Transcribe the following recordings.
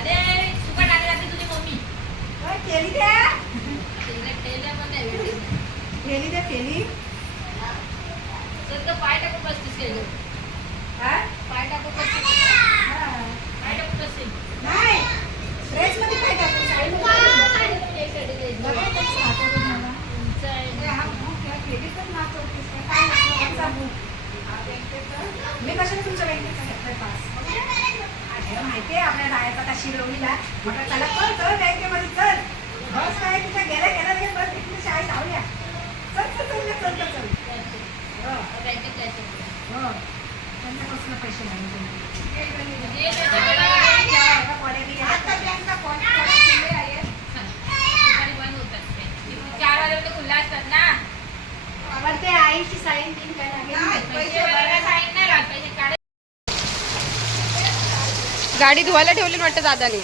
अरे सुका टाकली जाते तुझी मम्मी. केली द्या. केली द्या केली? तर तो पाय टाकून बसतीस? पाय टाकून बसतीस. हा. पाय टाकून नाही ड्रेस मध्ये हा भूक केली तर नाचवतेस काय? काय म्हटलं, आमचा भूक. हा, बँकेचा. मी कशाला तुमच्या बँकेचा घेतलाय पास अरे माहितीये आपल्या रायाचा का शिरवलीला म्हटलं चला चल चल बँकेमध्ये चल. बस काय तिच्या गेल्या गेल्या लगेच बस. तिथे शाळेत जाऊया. चल चल चल चल चल चल. हो. हो. त्यांच्यापासून पैसे नाही. चार वाजेपर्यंत खुल्ला असतात ना. ते आईची साईन तीन काय लागेल पैसे भरायला सांगितलं नाही राहत. पैसे काढायचे. गाडी धुवायला ठेवली वाटतं दादाने.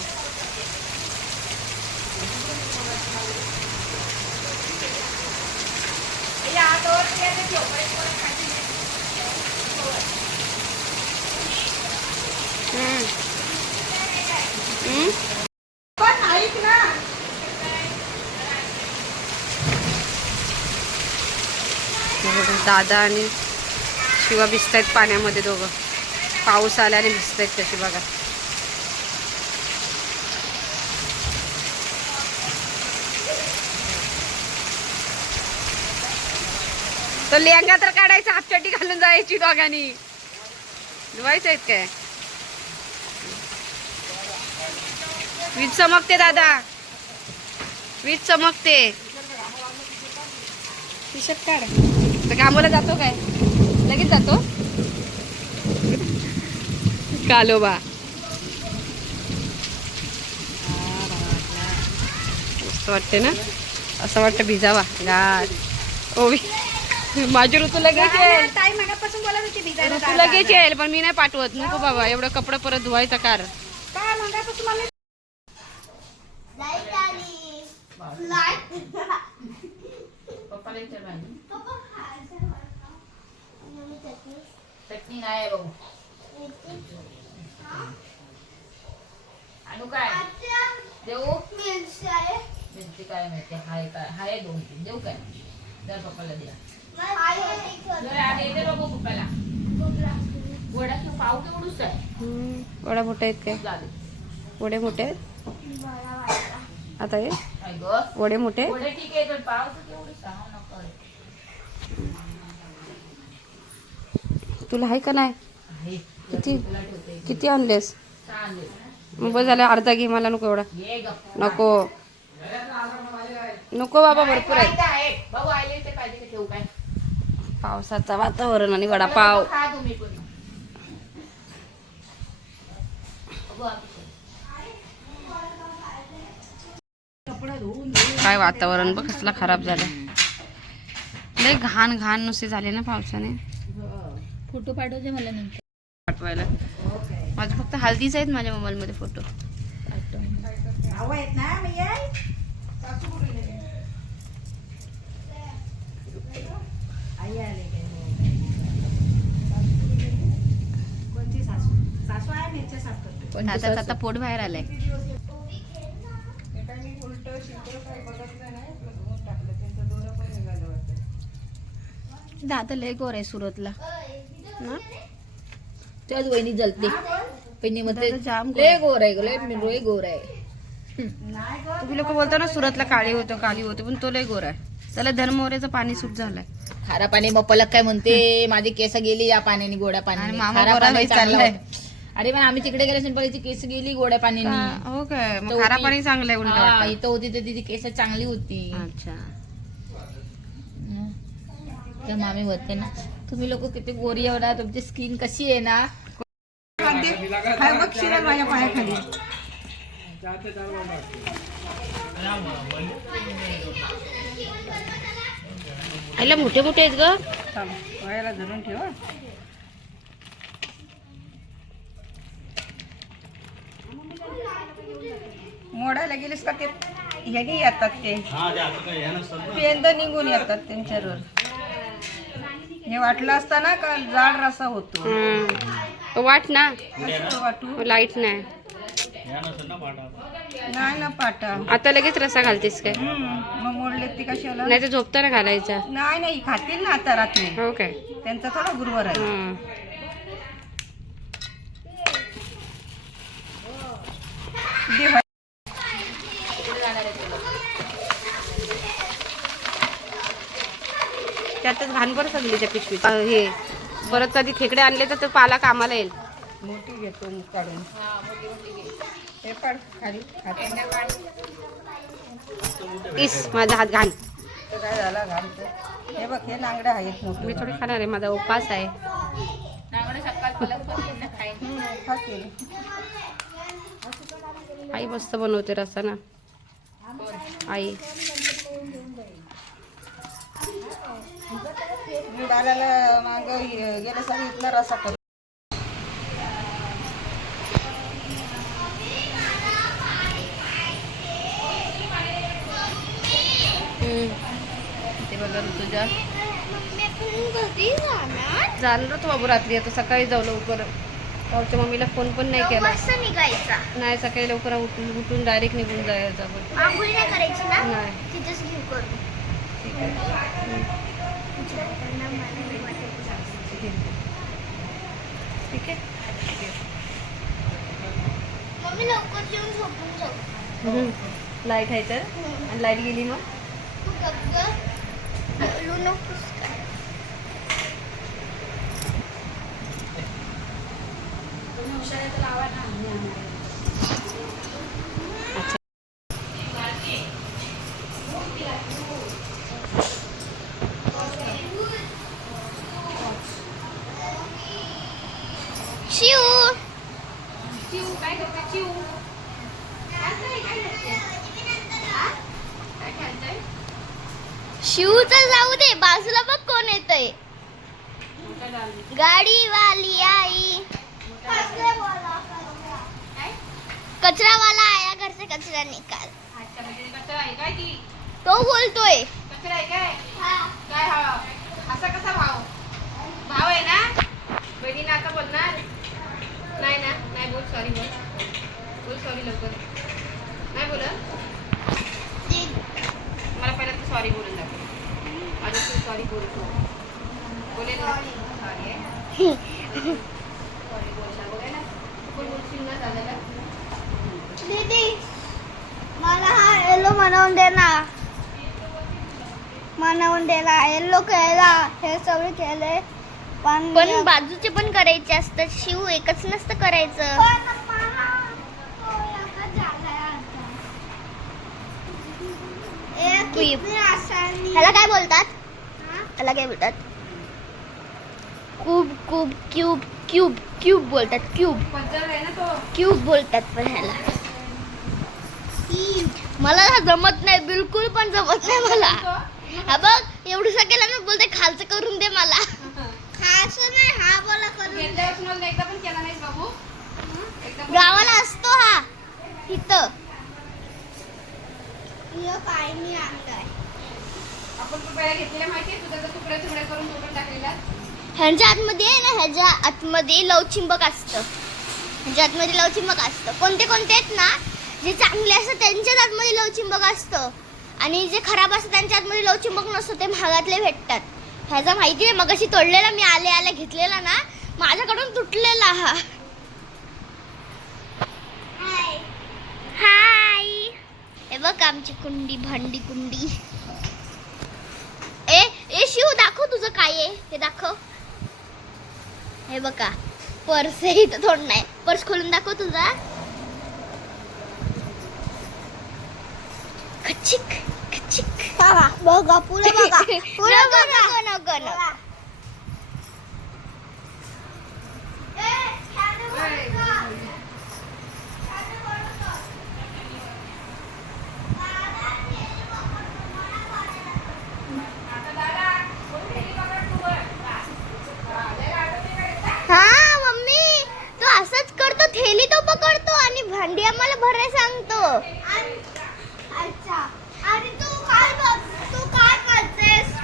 दादा आणि शिवा भिजतायत पाण्यामध्ये दोघं. पाऊस आल्याने भिजतायत तशी बघा. तर लेहंगा तर काढायचा हातचड्डी घालून जायची दोघांनी. धुवायचं आहेत काय? वीज चमकते दादा. वीज चमकते. टी शर्ट काढ. तर कामाला जातो काय? लगेच जातो? कालोबा. मस्त वाटते ना? असं वाटतं भिजावा. गार. ओवी माझी ऋतू लगेच येईल. ताई मगापासून बोलत होती भिजायला ऋतू जा, लगेच. येईल पण मी नाही पाठवत. नको बाबा एवढं कपडे परत धुवायचा कार. काय मगापासून मला पप्पाला विचार माझी. चटणी नाही आहे बघू आणू काय? देऊ मिरची काय माहिती हाय काय हाय दोन तीन. देऊ काय? जर पप्पाला द्या वडा मोठा आहेत काय? वडे मोठे आहेत? आता ये वडे मोठे तुला आहे का नाही? किती? किती आणलेस? मग झालं अर्धा घे मला नको एवढा. नको. नको बाबा भरपूर आहे पावसाचं वातावरण आणि वडापाव. काय वातावरण बघ कसला खराब झालं. लय घाण घाण नुसते झाले ना पावसाने. फोटो पाठवते मला नंतर. पाठवायला. माझे फक्त हल्दीच आहेत माझ्या मोबाईल मध्ये फोटो भाऊ आहेत ना मी याय सासू कुठे गेले? आई आले काय सासू कुठे गेले? कोणती सासू सासू आहे मिरच्या साफ करते आता आता पोट बाहेर आलंय एकाने उलटं शिकलं काय बघितलं नाही आपलं धुवून टाकलं त्यांचं दोरं पण निघालं वाटतं दादा लय गोर आहे सुरतला ना? त्याच वहिनी जलते हा. पहिनी दादा जाम गोर लय गोर आहे लय लय गोर आहे. तुम्ही लोक बोलता ना सुरतला काळी होतो काळी होतो पण तो लय गोर आहे त्याला धर्मवऱ्याचं पाणी सूट झालंय. खारा पाणी मग पलक काय म्हणते माझी केस गेली या पाण्याने गोड्या आणि पाण्याने मामा होई चाललाय. अरे पण आम्ही तिकडे गेले सिंपलीची केस गेली गोड्या पाण्याने. का- हो काय? मग तर खारा. पाणी चांगलं आहे उलट हा, वाटतं. इथं होती तर तिची केस चांगली होती. अच्छा. तर मामी होते ना तुम्ही लोक किती गोरी आहे ना तुमची स्किन कशी आहे ना? बघ शिरल माझ्या पायाखाली. आईला मोठे मोठे आहेत ग. थांब, पायाला धरून ठेव. मोडायला गेलीस का ते? ह्यानी येतात ते. हा पेंद निघून येतात त्यांच्यावर. हे वाटलं असताना का जाड रसा होतो. वाट ना. वाटू? लाइट नाही ह्या नसतात ना पाटा नाही ना पाटा. आता लगेच रसा घालतेस काय? हम्म, मग मोडले ते कशाला? नाही तर झोपताना घालायचा. नाही नाही खातील ना आता रात्री. हो काय? त्यांचा थोडा गुरुवार आहे. हं. त्यातच घाण बरं सगळी त्या पिशवीत. अं, हे परत कधी खेकडे आणले तर तो पाला कामाला येईल. मोठी घेतो काढून. इस माझा हात घाण काय झाला? घालतो हे बघ हे नांगडं आहेत मी मोठे. थोडी खाणार आहे माझा उपास आहे. आई मस्त बनवते रसा ना आई. मी डालाला माग गेल्या सांगितलं रसा बघा ऋतुजा जाणार होतो बाबू रात्री आता सकाळी जाऊ लवकर. कालच्या मम्मीला फोन पण नाही केला. निघायचा. नाही सकाळी लवकर उठून उठून डायरेक्ट निघून जायचं आपण. नाही ना? ठीक आहे. ठीक आहे. लाइट आहे तर? आणि लाइट गेली मग? तू गप गं. बोलू नकोस काय. शिव चिव काय करते चिव शिव तर जाऊ दे बाजूला बघ कोण येतय. गाडीवाली आई. कचरावाला आया घरचा कचरा निकाल. तो बोलतोय. आहे काय काय असा कसा भाव भाव आहे ना बहिणीने आता बोलणार नाही ना नाही बोल सॉरी बोल बोल सॉरी लवकर नाही बोला मला पहिला तू सॉरी बोलून दाखव माझं तू सॉरी बोलतो बोलेल ना सॉरी आहे सॉरी बोलला बघाय ना तू पण बोलशील ना दादाला दीदी मला हा येलो बनवून दे ना. बनवून दे ना. येलो केला. हे सगळे केले पण पण बाजूचे पण करायचे असतात. शिव एकच नसतं करायचं. ह्याला काय बोलतात? काय बोलतात. Cube cube cube cube cube बोलतात क्यूब क्यूब बोलतात पण ह्याला मला हा जमत नाही बिलकुल पण जमत नाही मला. हा बघ एवढं केलं ना बोलते खालचं करून दे मला. नाही हा बोला करून गावाला असतो हा इथं. काय मी आणलाय. आपण तुझा करून तोडून टाकलेला. ह्याच्या आतमध्ये आहे ना ह्याच्या आतमध्ये लवचिंबक असतं. ह्याच्या आतमध्ये लवचिंबक असतं. कोणते कोणते आहेत ना जे चांगले असतात त्यांच्याच आतमध्ये लवचिंबक असतं. आणि जे खराब असतं त्यांच्या आतमध्ये लवचिंबक नसतं ते महागातले भेटतात. ह्याचा माहिती आहे मगाशी तोडलेला मी आले आले घेतलेला ना माझ्याकडून तुटलेला हा. हाय हे बघ आमची कुंडी भांडी कुंडी. ए ए शिव दाखव तुझं काय आहे. हे दाखव. हे बघा. पर्स आहे इथं थोडं नाही. पर्स खोलून दाखव तुझा. खचिक खचिक बघा पुढे बघा. पुढे बघा. नको नको हा मम्मी तो असंच करतो थैली तो पकडतो आणि भांड्या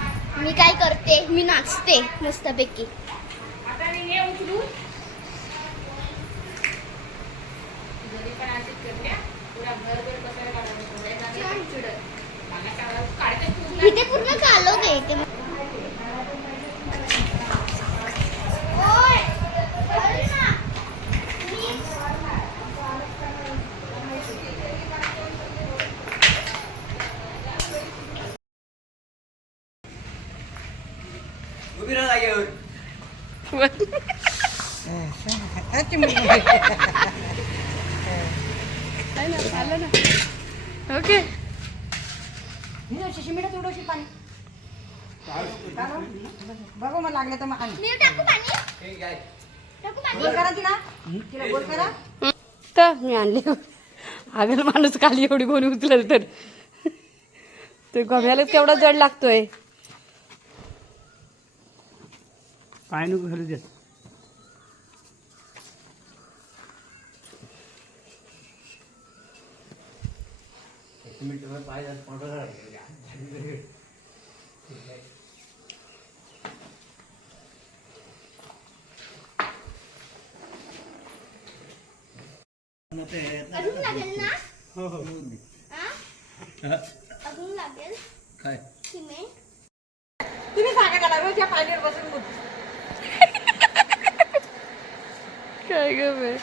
बघते मी नाचते मस्तपैकी आता मी हे उचलू घरी पण अशीच करते पुरा घरभर कशाला काढायला सोडायचं आणि चिडत मला काढायला- काढते पूर्ण इथे पूर्ण कालो गे इथे ओय, अरे ना. मी- ओके शिमिडा थोडंशी पाणी बघू मग लागले तर मग आणि मी टाकू पाणी टाकू पाणी गोल करा तिला. तिला गोल करा. तर मी आणली. आगल माणूस खाली एवढी कोणी उचलेल तर. ते गम्यालाच केवढा जड लागतोय. पाय नको घालू देत अजून लागेल ना? हो हो. आ? अजून लागेल? काय? सिमेंट? तुम्ही सांगा त्याला रोज या पाण्यावर बसून काय ग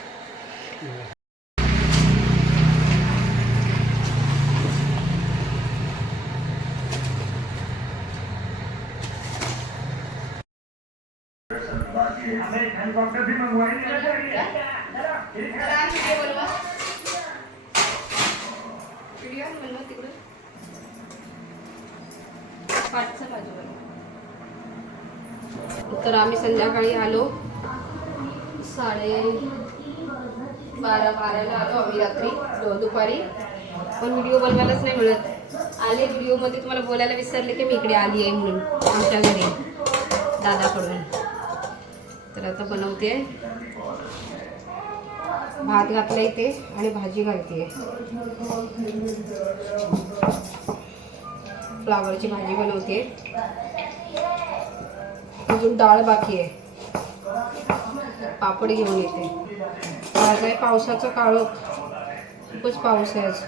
तर आम्ही संध्याकाळी आलो. साडे बारा बाराला आलो आम्ही रात्री दुपारी. पण व्हिडिओ बनवायलाच नाही मिळत. आले व्हिडिओमध्ये तुम्हाला बोलायला विसरले की मी इकडे आली आहे म्हणून आमच्या घरी दादाकडून. तर आता बनवते. भात घातला इथे आणि भाजी घालते फ्लावरची भाजी बनवते. अजून डाळ बाकी आहे. पापड घेऊन येते. आज आहे पावसाचं काळ. खूपच पाऊस आहे आज.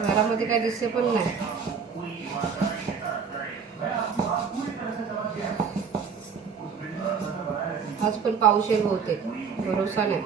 घरामध्ये काय दिसते पण नाही. आज पण पाऊस येईल बहुतेक. भरोसा नाही.